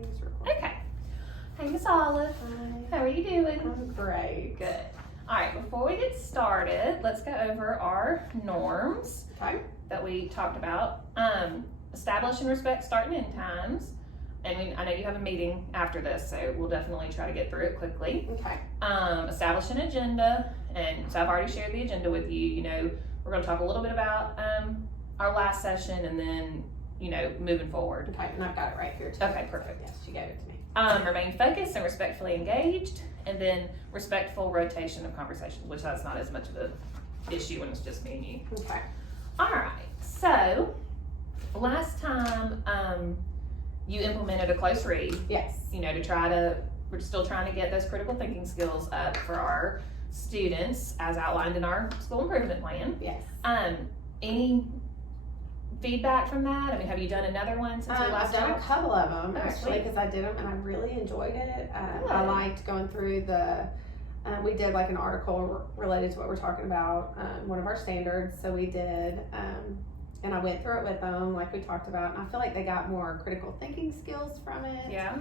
Everything's recording. Okay. Hey, Miss Olive. Hi. How are you doing? I'm great. Good. All right, before we get started, let's go over our norms Okay. that we talked about. Establish and respect start and end times. And I know you have a meeting after this, so we'll definitely try to get through it quickly. Okay. Establish an agenda. And so I've already shared the agenda with you. You know, we're going to talk a little bit about our last session and then, you know, moving forward. Okay. And I've got it right here too. Okay, perfect. Yes, she gave it to me. Remain focused and respectfully engaged, and then respectful rotation of conversations, which that's not as much of an issue when it's just me and you. Okay. All right, so last time you implemented a close read, Yes. you know, we're still trying to get those critical thinking skills up for our students as outlined in our school improvement plan. Yes. Any feedback from that? I mean, have you done another one since we last I've done a talked? couple of them Oh, actually sweet. because I did them and I really enjoyed it. I Good. liked going through we did like an article related to what we're talking about, one of our standards. So we did, and I went through it with them like we talked about, and I feel like they got more critical thinking skills from it. Yeah.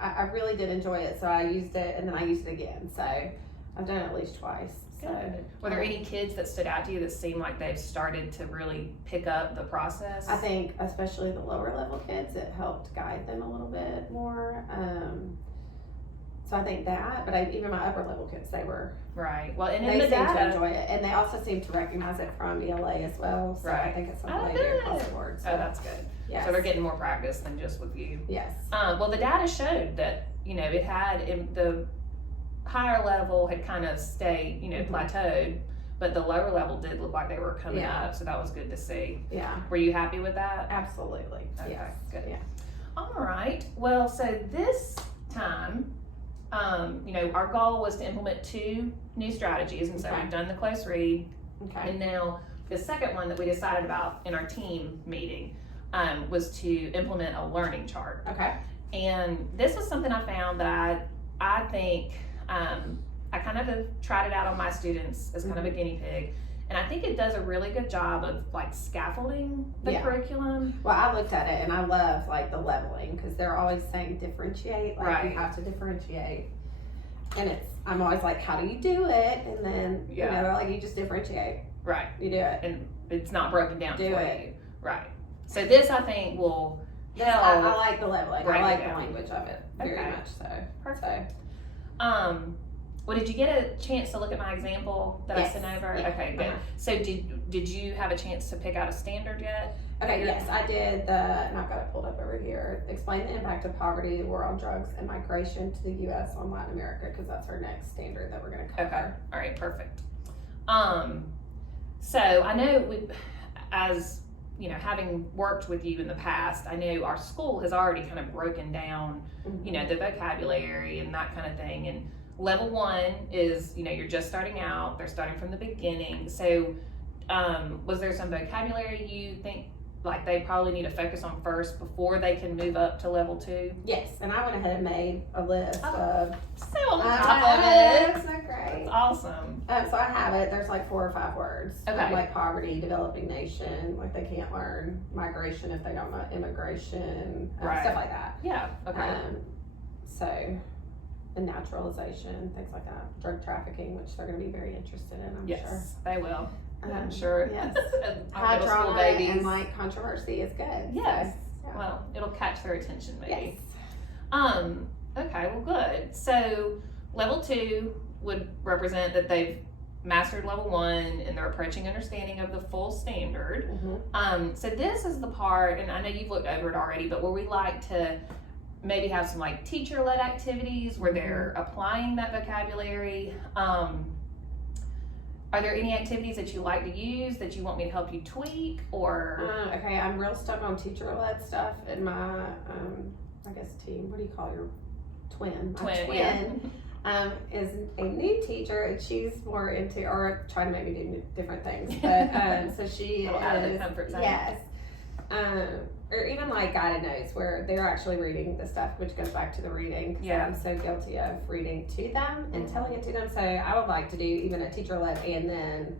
I really did enjoy it, so I used it and then I used it again. So I've done it at least twice. So Good. Were there any kids that stood out to you that seemed like they've started to really pick up the process? I think especially the lower level kids, it helped guide them a little bit more. So I think that, but even my upper level kids, they Right. Well, and they in the seem to data. enjoy it, and they also seem to recognize it from ELA as well. So I Right. think it's Oh, something they do across good. the board. So Oh, that's good. yes. So they're getting more practice than just with you. Yes. Well, the data showed that, you know, it had the higher level had kind of stayed, you know, Mhm. plateaued, but the lower level did look like they were coming Yeah. up. So that was good to see. Yeah. Were you happy with that? Absolutely. Okay, Yes. good. Yeah. All right. Well, so this time, you know, our goal was to implement 2 new strategies, and so Okay. we've done the close read, Okay. and now the second one that we decided about in our team meeting was to implement a learning chart. Okay. And this was something I found that I think I kind of have tried it out on my students as kind of a guinea pig. And I think it does a really good job of like scaffolding the Yeah. curriculum. Well, I looked at it and I love like the leveling because they're always saying differentiate. Like Right. you have to differentiate. And I'm always like, how do you do it? And then, you Yeah. know, like you just differentiate. Right. You do it. And it's not broken down Do for it. you. Right. So this I think will help. I like the leveling. break I it like the down. language of it very Okay. much so. Perfect. Well, did you get a chance to look at my example that Yes. I sent over? Yeah. Okay, good. Uh-huh. So did you have a chance to pick out a standard yet? Okay, yes, I did and I've got it pulled up over here. Explain the impact of poverty, the war on drugs, and migration to the U.S. on Latin America, because that's our next standard that we're going to cover. Okay. All right. Perfect. So I know as you know, having worked with you in the past, I know our school has already kind of broken down, you know, the vocabulary and that kind of thing. And level 1 is, you know, you're just starting out. They're starting from the beginning. So, was there some vocabulary you think like they probably need to focus on first before they can move up to level 2? Yes, and I went ahead and made a list of. Stay on the top of it. That's not great. That's awesome. So I have it. There's like 4 or 5 words. Okay. Like poverty, developing nation, like they can't learn migration if they don't know immigration, Right. stuff like that. Yeah. Okay. So, and naturalization, things like that. Drug trafficking, which they're going to be very interested in, I'm sure. Yes, they will. I'm Um, sure. Yes. Our High middle school drama babies. and like controversy is good. Yes. So, yeah. Well, it'll catch their attention maybe. Yes. Okay, well good. So level 2 would represent that they've mastered level 1 and they're approaching understanding of the full standard. Mhm. So this is the part, and I know you've looked over it already, but where we like to maybe have some like teacher-led activities where they're applying that vocabulary. Are there any activities that you like to use that you want me to help you tweak or? Okay, I'm real stuck on teacher-led stuff in my, I guess team. What do you call your twin? My twin is a new teacher, and she's more into or trying to make me do different things. But so she Little out of the comfort zone. Yes. Or even like guided notes where they're actually reading the stuff, which goes back to the reading. 'Cause Yeah. I'm so guilty of reading to them and telling it to them. So I would like to do even a teacher-led and then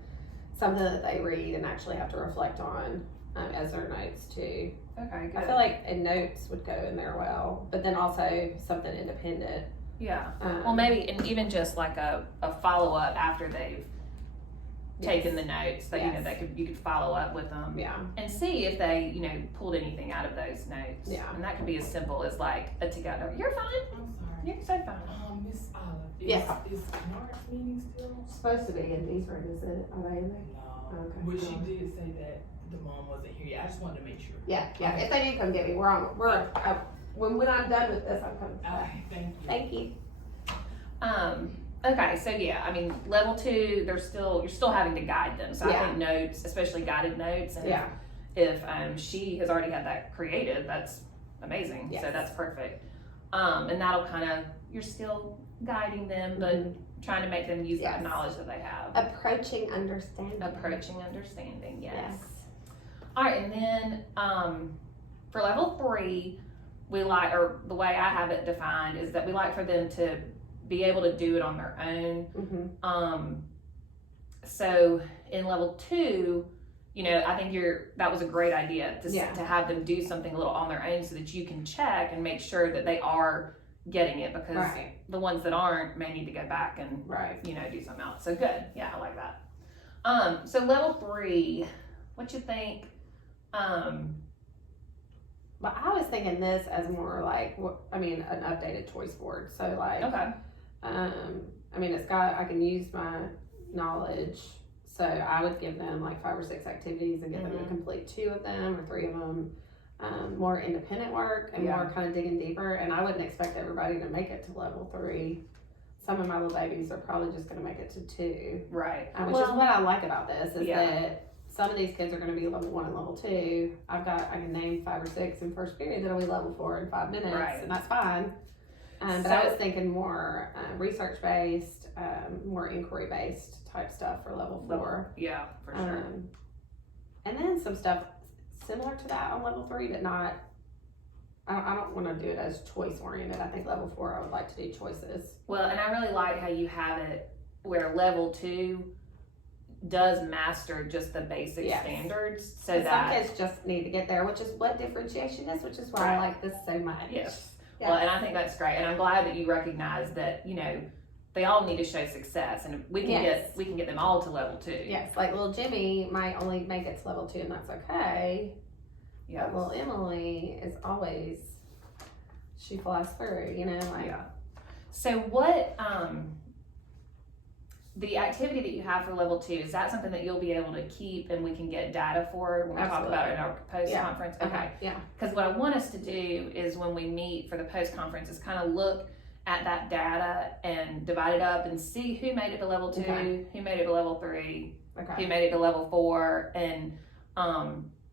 something that they read and actually have to reflect on as their notes too. Okay, good. I feel like a notes would go in there well, but then also something independent. Yeah. Well, maybe, and even just like a follow-up after they've taken the notes, that, you know, you could follow up with them. Yeah. And see if they, you know, pulled anything out of those notes. Yeah. And that could be as simple as like a together. You're fine. I'm sorry. You're so fine. Miss Olive, Yeah. is Mark's meeting still? Supposed to be in these rooms, is it? Are they in there? No. Okay. But she did say that the mom wasn't here yet. I just wanted to make sure. Yeah. If they do come get me, when I'm done with this, I'm coming back. Okay, thank you. Thank you. Okay, so yeah, I mean, level 2, you're still having to guide them. So I think notes, especially guided notes, and if she has already had that created, that's amazing. Yes. So that's perfect. And that'll kind of, you're still guiding them, but trying to make them use that knowledge that they have. Approaching understanding. Yes. All right, and then for level 3, we like, or the way I have it defined is that we like for them to be able to do it on their own. So in level 2, you know, I think that was a great idea to have them do something a little on their own so that you can check and make sure that they are getting it, because the ones that aren't may need to go back and you know, do something else. So good. Yeah, I like that. So level 3, what you think? But I was thinking this as more like, an updated choice board. So like, I mean, I can use my knowledge. So I would give them like 5 or 6 activities and get them to complete 2 of them or 3 of them. More independent work and more kind of digging deeper. And I wouldn't expect everybody to make it to level 3. Some of my little babies are probably just going to make it to 2. Right. Which is what I like about this is that some of these kids are going to be level 1 and level 2. I can name 5 or 6 in first period that'll be level 4 in 5 minutes, and that's fine. But I was thinking more research based, more inquiry based type stuff for level 4. Yeah, for sure. And then some stuff similar to that on level 3, but not. I don't want to do it as choice oriented. I think level 4 I would like to do choices. Well, and I really like how you have it where level 2 does master just the basic standards, so that some kids just need to get there, which is what differentiation is, which is why I like this so much. Yes. Well, and I think that's great, and I'm glad that you recognize that, you know, they all need to show success, and we can get them all to level 2. Yes, like little Jimmy might only make it to level 2, and that's okay. Yeah. But little Emily is always, she flies through, you know, like. Yeah. So what the activity that you have for level 2, is that something that you'll be able to keep and we can get data for when we talk about it in our post-conference? Okay. Yeah. Because what I want us to do is when we meet for the post-conference is kind of look at that data and divide it up and see who made it to level 2, who made it to level 3, who made it to level 4, and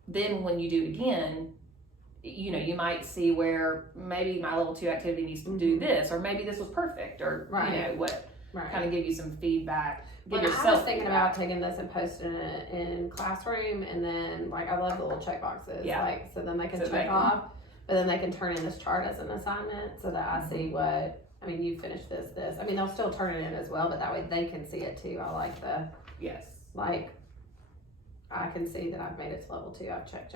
then when you do it again, you know, you might see where maybe my level 2 activity needs to do this, or maybe this was perfect, or you know what. Kind of give you some feedback. I was thinking about taking this and posting it in classroom, and then like I love the little check boxes. Like so then they can check off, but then they can turn in this chart as an assignment so that I see what you finished this. I mean they'll still turn it in as well, but that way they can see it too. I like the like I can see that I've made it to level 2. I've checked.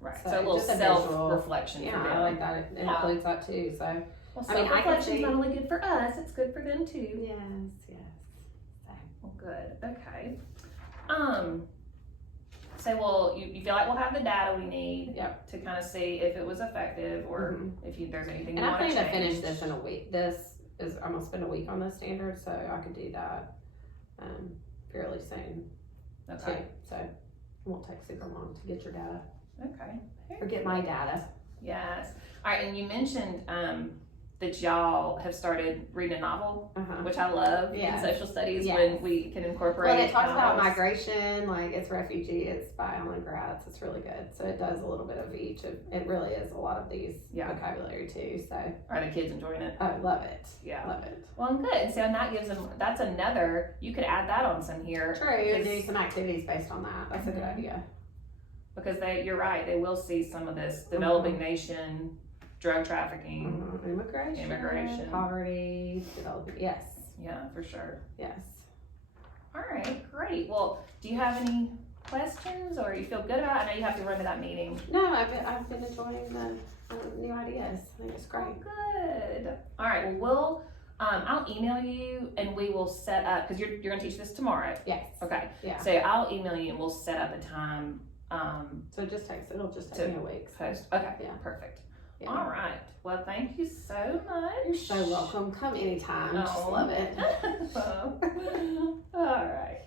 Right. So a little self-reflection. Yeah, I like that. It includes that too. So. Well, self-reflection's not only good for us, it's good for them too. Yes. Well, good. Okay. So, well, you feel like we'll have the data we need to kind of see if it was effective or if there's anything you want to change. And I plan to finish this in a week. I'm going to spend a week on this standard, so I could do that fairly soon. Okay. Too. So it won't take super long to get your data. Okay. Or get my data. Yes. All right, and you mentioned that y'all have started reading a novel, which I love in social studies when we can incorporate. Well, it talks about migration, like it's refugee, it's by Alan Gratz. It's really good. So it does a little bit of each. It really is a lot of these vocabulary too. So are the kids enjoying it? I love it. Yeah, love it. Well, good. So and that gives them. That's another. You could add that on some here. True. And do some activities based on that. That's a good idea. Because you're right. They will see some of this developing nation. Drug trafficking, immigration, poverty, development. Yes. Yeah, for sure. Yes. All right, great. Well, do you have any questions, or you feel good about it? I know you have to run to that meeting. No, I've been enjoying the new ideas. I think it's great. Good. All right. Well, I'll email you and we will set up, because you're gonna teach this tomorrow. Yes. Okay. Yeah. So I'll email you and we'll set up a time. So it'll just take me a week. So. Post. Okay. Yeah. Perfect. Yeah. All right. Well, thank you so much. You're so welcome. Come anytime. Just Oh. love it. All right.